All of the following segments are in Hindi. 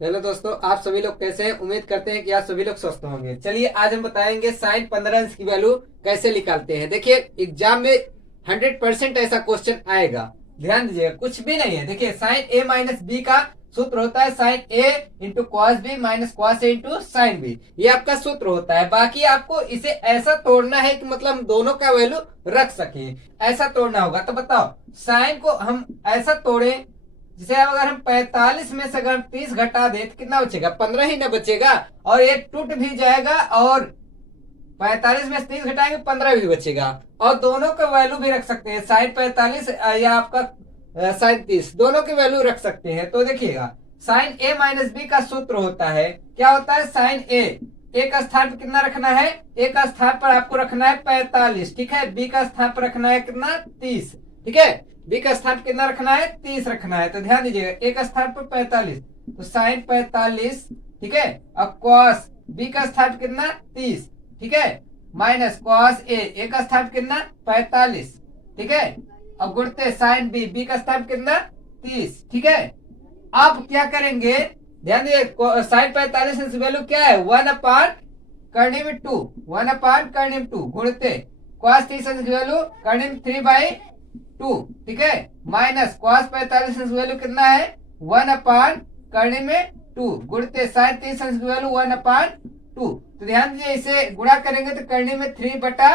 हेलो दोस्तों, आप सभी लोग कैसे हैं? उम्मीद करते हैं कि आप सभी लोग स्वस्थ होंगे। चलिए आज हम बताएंगे साइन 15 अंश की वैल्यू कैसे निकालते हैं। देखिए एग्जाम में 100% ऐसा क्वेश्चन आएगा। ध्यान दीजिएगा, कुछ भी नहीं है। देखिए साइन ए माइनस बी का सूत्र होता है sine A into cos B minus cos A into sine B. ये आपका सूत्र होता है। बाकी आपको इसे ऐसा तोड़ना है कि मतलब हम दोनों का वैल्यू रख सके, ऐसा तोड़ना होगा। तो बताओ साइन को हम ऐसा तोड़े जिसे अगर हम 45 में से अगर हम 30 घटा दें तो कितना बचेगा? 15 ही ना बचेगा। और ये टूट भी जाएगा और 45 में से 30 घटाएंगे 15 भी बचेगा। और दोनों का वैल्यू भी रख सकते हैं, साइन 45 या आपका साइन 30, दोनों की वैल्यू रख सकते हैं। तो देखिएगा साइन ए माइनस बी का सूत्र होता है, क्या होता है? साइन ए का स्थान पर कितना रखना है? ए का स्थान पर आपको रखना है 45, ठीक है। बी का स्थान पर रखना है कितना? 30, ठीक है। बी का स्थान कितना रखना है? 30 रखना है। तो ध्यान दीजिएगा ए का स्थान पर 45, तो साइन 45, ठीक है। अब कॉस बी का स्थान कितना? 30, ठीक है। माइनस कॉस ए का स्थान कितना? 45, ठीक है। अब गुणते साइन बी का स्थान कितना? 30, ठीक है। अब क्या करेंगे? ध्यान दीजिए साइन 45 वैल्यू क्या है? 1 अपान कर्णी में 2, 1 अपान कर्णी में 2 गुणते कॉस 30 वैल्यू कर्णी में 3/2, ठीक है। माइनस कॉस 45 वैल्यू कितना है? 1 अपान कर्णी में 2 गुणते साइन 30 की वैल्यू 1 अपान 2। तो ध्यान दीजिए इसे गुणा करेंगे तो कर्णी में 3 बटा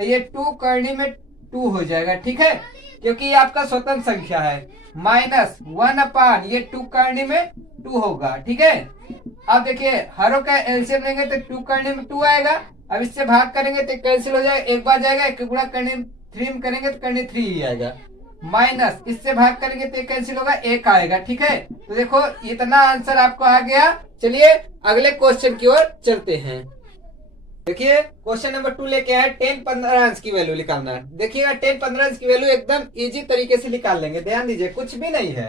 ये 2 कर्णी में 2 हो जाएगा, ठीक है, क्योंकि ये आपका स्वतंत्र संख्या है। माइनस 1 अपान ये 2 कर्णी में 2 होगा, ठीक है। अब देखिए हरों का एलसीएम लेंगे तो 2 करने में 2 आएगा। अब इससे भाग करेंगे तो कैंसिल हो जाएगा, एक बार जाएगा, एक गुणा करने 3 में करेंगे तो करने 3 ही आएगा। माइनस इससे भाग करेंगे तो कैंसिल होगा, 1 आएगा, ठीक है। तो देखो इतना आंसर आपको आ गया। चलिए अगले क्वेश्चन की ओर चलते हैं। देखिए क्वेश्चन नंबर 2 लेके आए 10 15 अंश की वैल्यू निकालना है। देखिएगा 10 15 अंश की वैल्यू एकदम इजी तरीके से निकाल लेंगे। ध्यान दीजिए कुछ भी नहीं है।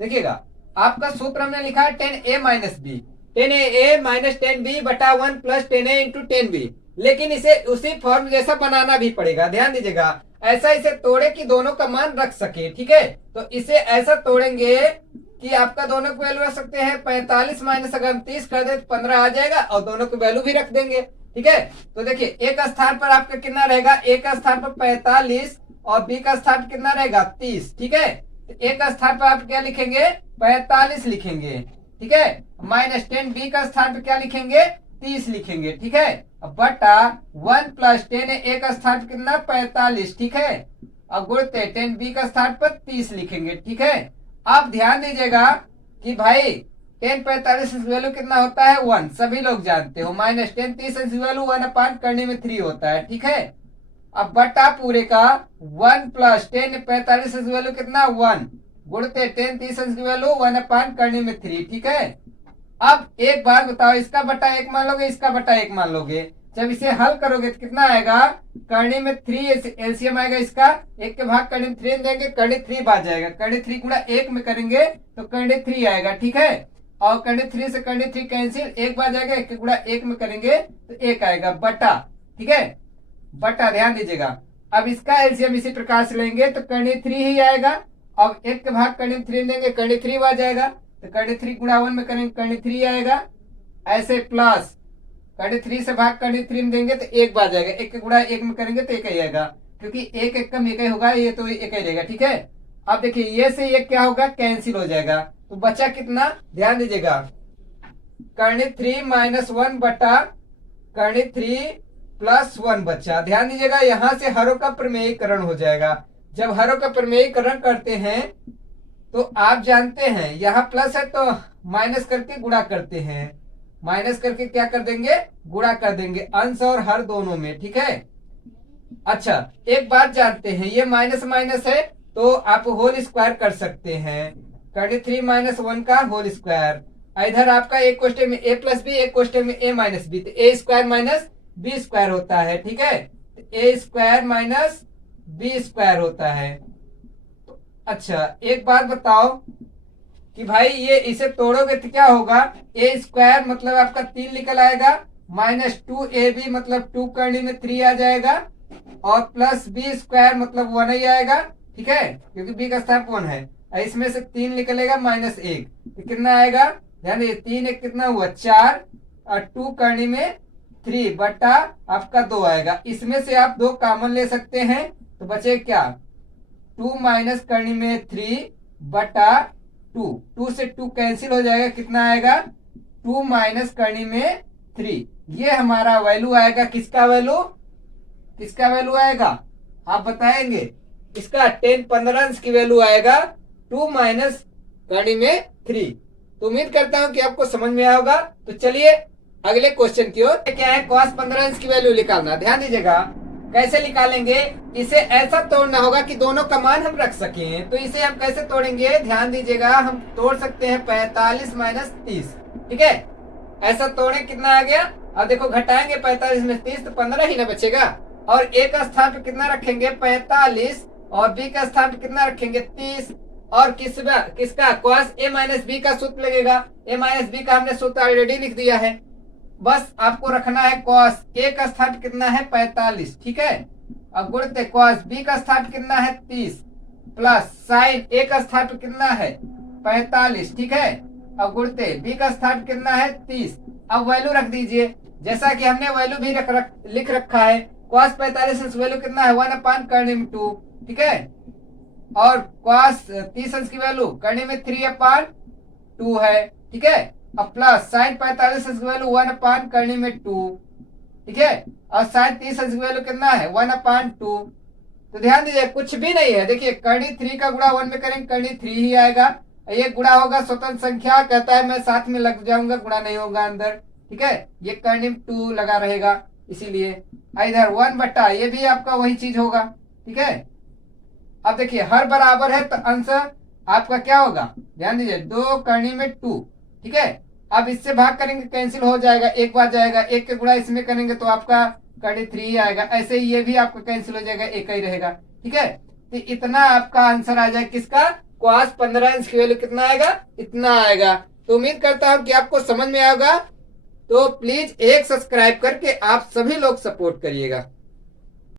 देखिएगा आपका सूत्र हमने लिखा है 10a minus B, 10a minus 10b बटा 1 प्लस 10a इंटू 10b। लेकिन इसे उसी फॉर्म जैसा बनाना भी पड़ेगा। ध्यान दीजिएगा ऐसा इसे तोड़े कि दोनों का मान रख सके, ठीक है। तो इसे ऐसा तोड़ेंगे कि आपका दोनों की वैल्यू रख सकते हैं 45 माइनस अगर हम 30 कर दे तो 15 आ जाएगा और दोनों की वैल्यू भी रख देंगे, ठीक है। तो देखिए ए का स्थान पर आपका कितना रहेगा? ए का स्थान पर 45 और बी का स्थान कितना रहेगा? 30, ठीक है। तो ए का स्थान पर आप क्या लिखेंगे? 45 लिखेंगे, ठीक है। माइनस 10 बी का स्थान पर क्या लिखेंगे? 30 लिखेंगे, ठीक है। अब बटा 1 प्लस 10 ए का स्थान पर कितना? 45, ठीक है। अब गुणते 10 बी का स्थान पर 30 लिखेंगे, ठीक है। अब ध्यान दीजिएगा कि भाई 10 45 वैल्यू कितना होता है? 1, सभी लोग जानते हो। माइनस 10 30 वैल्यू 1 अपान करने में 3 होता है, ठीक है। अब बटा पूरे का 1 प्लस 10 45 वैल्यू कितना? 1 गुणते 10 30 की वैल्यू 1 अपान करने में 3, ठीक है। अब एक बार बताओ इसका बटा 1 मान लोगे, इसका बटा 1 मान लोगे। जब इसे हल करोगे तो कितना आएगा? करनी में 3 एलसीएम आएगा इसका, 1 के भाग करनी में 3 देंगे, करनी 3 बार जाएगा। करनी 3 गुणा 1 में करेंगे तो करनी 3 आएगा, ठीक है। और करनी 3 से करनी 3 कैंसिल, 1 बार जाएगा, 1 के गुणा 1 में करेंगे तो 1 आएगा बटा, ठीक है। बटा ध्यान दीजिएगा अब इसका एलसीएम इसी प्रकार से लेंगे तो करनी 3 ही आएगा। अब 1 के भाग करनी 3 देंगे, करनी 3 बार जाएगा तो करनी 3 गुणा 1 में करेंगे करनी 3 आएगा। ऐसे प्लस करनी 3 से भाग करनी 3 में देंगे तो 1 बार जाएगा, 1 के गुणा 1 में करेंगे तो 1 ही आएगा, क्योंकि 1 1 कम 1 ही होगा, ये तो 1 ही रहेगा, ठीक है। अब देखिए ये से ये क्या होगा? कैंसिल हो जाएगा। तो बचा कितना? ध्यान दीजिएगा करनी 3 माइनस 1 बटा करनी 3 प्लस 1 बचा। ध्यान दीजिएगा यहां से हरों का प्रमेयीकरण हो जाएगा। जब हरों का प्रमेयीकरण करते हैं तो आप जानते हैं यहाँ प्लस है तो माइनस करके गुणा करते हैं, माइनस करके क्या कर देंगे? गुणा कर देंगे अंश और हर दोनों में, ठीक है। अच्छा एक बात जानते हैं, ये माइनस माइनस है तो आप होल स्क्वायर कर सकते हैं। करनी 3 माइनस 1 का होल स्क्वायर। इधर आपका एक क्वेश्चन में a प्लस बी, एक क्वेश्चन में a माइनस बी, तो a square minus B square होता है, ठीक है। a square minus B square होता है। तो अच्छा एक बात बताओ कि भाई ये इसे तोड़ोगे तो क्या होगा? a स्क्वायर मतलब आपका 3 निकल आएगा, माइनस 2ab मतलब 2 करने में 3 आ जाएगा, और प्लस बी स्क्वायर मतलब 1 ही आएगा, ठीक है, क्योंकि b का स्थान 1 है। इसमें से 3 निकलेगा माइनस 1 तो कितना आएगा? ध्यान दीजिए 3 एक कितना हुआ 4 और 2 करनी में 3 बटा आपका 2 आएगा। इसमें से आप 2 कॉमन ले सकते हैं तो बचे क्या 2 माइनस करनी में 3 बटा 2, 2 से 2 कैंसिल हो जाएगा, कितना आएगा 2 माइनस करनी में 3। ये हमारा वैल्यू आएगा, किसका वैल्यू आएगा आप बताएंगे। इसका 10-15 अंश की वैल्यू आएगा 2 माइनस करनी में 3। तो उम्मीद करता हूं कि आपको समझ में आया होगा। तो चलिए अगले क्वेश्चन की ओर। क्या है cos 15 अंश की वैल्यू निकालना। ध्यान दीजिएगा कैसे निकालेंगे। इसे ऐसा तोड़ना होगा कि दोनों का मान हम रख सकें। तो इसे हम कैसे तोड़ेंगे, ध्यान दीजिएगा हम तोड़ सकते हैं 45 माइनस 30। ठीक है, ऐसा तोड़े कितना आ गया। अब देखो घटाएंगे 45 में 30 तो 15 ही ना बचेगा। और ए का स्थान पे कितना रखेंगे 45 और बी का स्थान पे कितना रखेंगे 30। और किसका cos a माइनस बी का सूत्र लगेगा। a माइनस बी का हमने सूत्र ऑलरेडी लिख दिया है। बस आपको रखना है cos a का स्थान पे कितना है 45। ठीक है, अब गुणते cos b का स्थान पे कितना है 30 प्लस sin a का स्थान पे कितना है 45। ठीक है, अब गुणते b का स्थान पे कितना है 30। अब वैल्यू रख दीजिए जैसा कि हमने वैल्यू भी लिख रखा है। cos 45 वैल्यू कितना है 1 अपान करने में 2। ठीक है, और cos 30 अंश की वैल्यू करने में 3 अपान 2 है। ठीक है, अब प्लस sin 45 अंश की वैल्यू 1 अपान करने में 2। ठीक है, और sin 30 अंश की वैल्यू कितना है 1 अपान 2। तो ध्यान दीजिए कुछ भी नहीं है। देखिए करनी 3 का गुणा 1 में करेंगे करनी 3 ही आएगा। ये गुणा होगा स्वतंत्र संख्या, कहता है मैं साथ में लग जाऊंगा, गुणा नहीं होगा अंदर। ठीक है, ये करनी 2 लगा रहेगा, इसीलिए इधर 1 बट्टा ये भी आपका वही चीज होगा। ठीक है, अब देखिए हर बराबर है तो अंश आपका क्या होगा, ध्यान दीजिए 2 करनी में 2। ठीक है, अब इससे भाग करेंगे कैंसिल हो जाएगा, एक बार जाएगा, एक के गुणा इसमें करेंगे तो आपका करनी 3 ही आएगा। ऐसे ही ये भी आपका कैंसिल हो जाएगा, एक ही रहेगा। ठीक है, तो इतना आपका आंसर आ जाए किसका cos 15 अंश की वैल्यू कितना आएगा, इतना आएगा। तो उम्मीद करता हूं कि आपको समझ में आएगा। तो प्लीज एक सब्सक्राइब करके आप सभी लोग सपोर्ट करिएगा।